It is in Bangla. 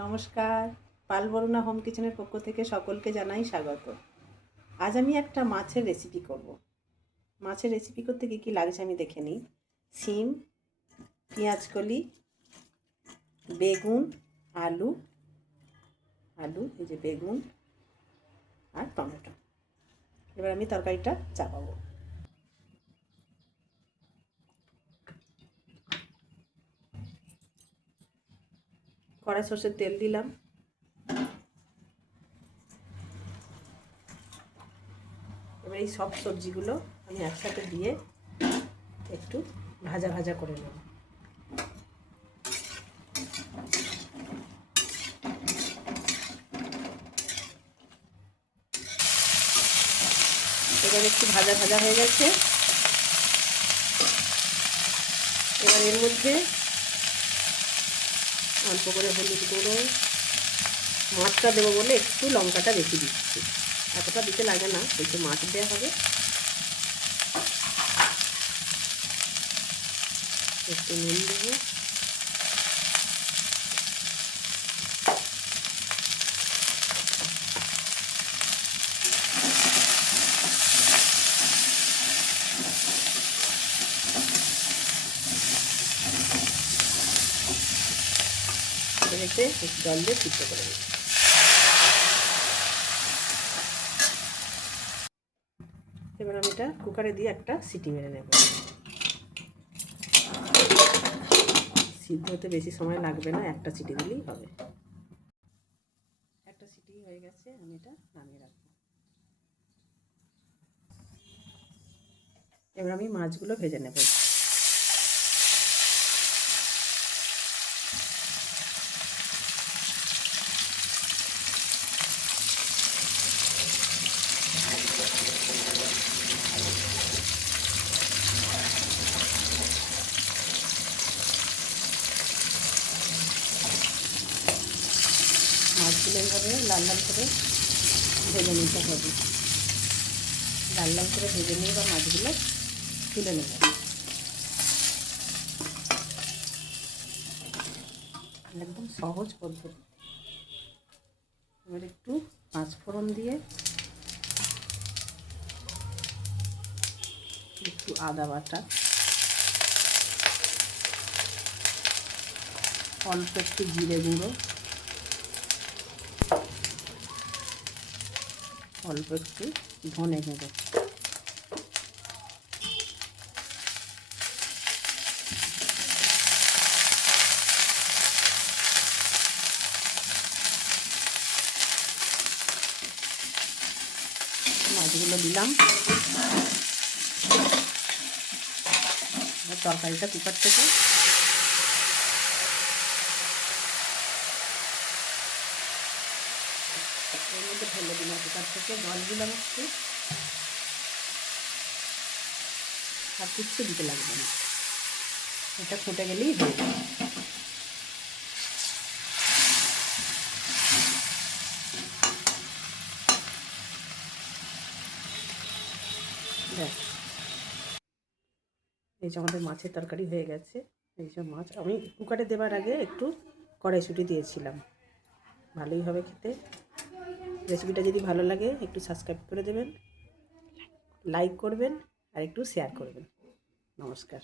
নমস্কার, পাল বরুণা হোম কিচেনের পক্ষ থেকে সকলকে জানাই স্বাগত। আজ আমি একটা মাছের রেসিপি করব। মাছের রেসিপি করতে কী কী লাগছে আমি দেখে নিই। শিম, পেঁয়াজকলি, বেগুন, আলু এই যে বেগুন আর টমেটো। এবার আমি তরকারিটা চাপাবো। কড়াই সর্ষের তেল দিলাম। এবার এই সব সবজিগুলো আমি একসাথে দিয়ে একটু ভাজা ভাজা করে নেব। এবার একটু ভাজা ভাজা হয়ে গেছে। এবার এর মধ্যে অল্প করে হলুদ গুঁড়ো, মাছটা দেবো বলে একটু লঙ্কাটা বেশি দিচ্ছি, এতটা দিতে লাগে না, একটু মাছ দেওয়া হবে। একটু নুন দেবো, রেখে একটু জল দিয়ে সিদ্ধ করে দেবো। এবার আমি এটা কুকারে দিয়ে একটা সিটি মেরে নেব। সিদ্ধ হতে বেশি সময় লাগবে না, একটা সিটি দিলেই হবে। একটা সিটি হয়ে গেছে, আমি এটা নামিয়ে রাখবো। এবার আমি মাছগুলো ভেজে নেব। মাছগুলো এইভাবে লাল লাল করে ভেজে নিতে হবে। লাল লাল করে ভেজে নিয়ে বা মাছগুলো তুলে নেব। একদম সহজ পদ্ধতি। এবার একটু পাঁচফোড়ন দিয়ে একটু আদা বাটা, অল্প একটু জিরে গুঁড়ো, অল্প একটু ধনে গুঁড়ো, মাছগুলো দিলাম। তরকারিটা কুকার থেকে এর মধ্যে ঢেলে দিলাম। কুকার থেকে জল দিলাম একটু, আর কিচ্ছু দিতে লাগবে না, এটা ফুটে গেলেই হয়ে যাবে। ব্যাস, এই যে আমাদের মাছের তরকারি হয়ে গেছে। এই যে মাছ আমি কুকারে দেওয়ার আগে একটু কড়াইশুঁটি দিয়েছিলাম, ভালোই হবে খেতে। রেসিপিটা যদি ভালো লাগে একটু সাবস্ক্রাইব করে দেবেন, লাইক করবেন আর একটু শেয়ার করবেন। নমস্কার।